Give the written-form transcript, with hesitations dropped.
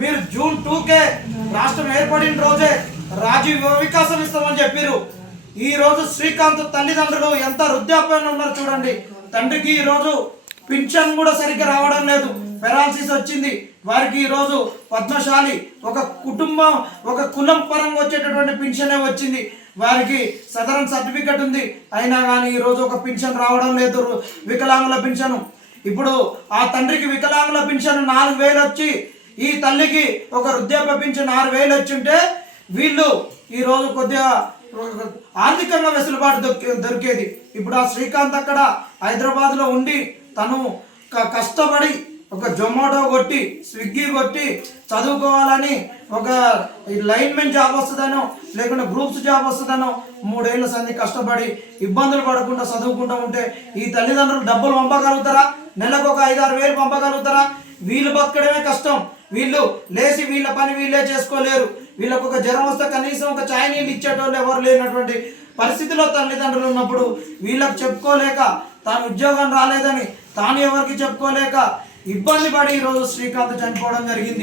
మీరు జూన్ 2కే రాష్ట్రం ఏర్పడిన రోజే రాజీవ్ యువ వికాసం ఇస్తామని చెప్పారు. ఈ రోజు శ్రీకాంత్ తల్లిదండ్రులు ఎంత వృద్ధాప్యంలో ఉన్నారు చూడండి. తండ్రికి ఈ రోజు పింఛన్ కూడా సరిగ్గా రావడం లేదు, పెరాలసిస్ వచ్చింది. వారికి ఈరోజు పద్మశాలి ఒక కుటుంబం ఒక కులం పరంగా వచ్చేటటువంటి పింఛనే వచ్చింది. వారికి సదరన్ సర్టిఫికెట్ ఉంది, అయినా కానీ ఈరోజు ఒక పింఛన్ రావడం లేదు, వికలాంగుల పింఛను. ఇప్పుడు ఆ తండ్రికి వికలాంగుల పింఛను 4,000 వచ్చి ఈ తల్లికి ఒక వృద్ధాప్య పింఛన్ 6,000 వచ్చింటే వీళ్ళు ఈరోజు కొద్దిగా ఆర్థికంగా వెసులుబాటు దొరికేది. ఇప్పుడు ఆ శ్రీకాంత్ అక్కడ హైదరాబాద్లో ఉండి తను కష్టపడి ఒక జొమాటో కొట్టి స్విగ్గీ కొట్టి చదువుకోవాలని ఒక లైన్మెన్ జాబ్ వస్తుందనో లేకుంటే గ్రూప్స్ జాబ్ వస్తుందనో 3 ఏళ్ళ సంది కష్టపడి ఇబ్బందులు పడకుండా చదువుకుంటూ ఉంటే ఈ తల్లిదండ్రులు డబ్బులు పంపగలుగుతారా? నెలకు ఒక 5-6 వేలు పంపగలుగుతారా? వీళ్ళు బతకడమే కష్టం. వీళ్ళు లేచి వీళ్ళ పని వీళ్ళే చేసుకోలేరు. వీళ్ళకు ఒక జ్వరం వస్తే కనీసం ఒక ఛాయ్ నీళ్ళు ఇచ్చేటోళ్ళు ఎవరు లేనటువంటి పరిస్థితిలో తల్లిదండ్రులు ఉన్నప్పుడు వీళ్ళకు చెప్పుకోలేక తాను ఉద్యోగం రాలేదని తాను ఎవరికి చెప్పుకోలేక ఇబ్బంది పడి ఈరోజు శ్రీకాంత్ చనిపోవడం జరిగింది.